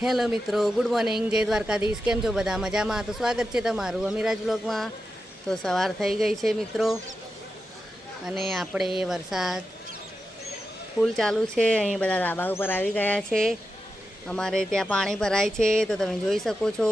Hello મિત્રો, good morning, જય દ્વારકાધીશ. કેમ છો બધા? મજામાં? તો સ્વાગત છે તમારું અમીરાજ બ્લોગમાં. તો સવાર થઈ ગઈ છે મિત્રો, અને આપણે વરસાદ ફૂલ ચાલુ છે. અહીં બધા ધાબા ઉપર આવી ગયા છે. અમારે ત્યાં પાણી ભરાય છે, તો તમે જોઈ શકો છો.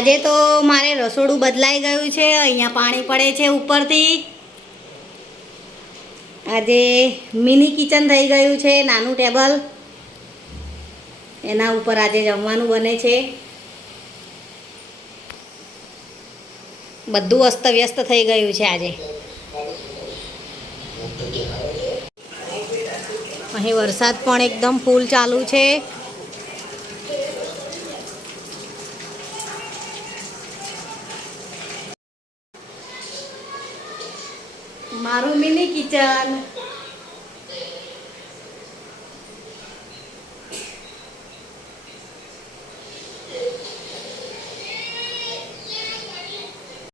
આજે તો મારે રસોડું બદલાઈ ગયું છે. અહીંયા પાણી પડે છે ઉપરથી. આજે મિની કિચન થઈ ગયું છે, નાનું ટેબલ, એના ઉપર આજે જમવાનું બને છે. બધું અસ્તવ્યસ્ત થઈ ગયું છે આજે. અહીં વરસાદ પણ એકદમ ફૂલ ચાલુ છે. મારું મિની કિચન.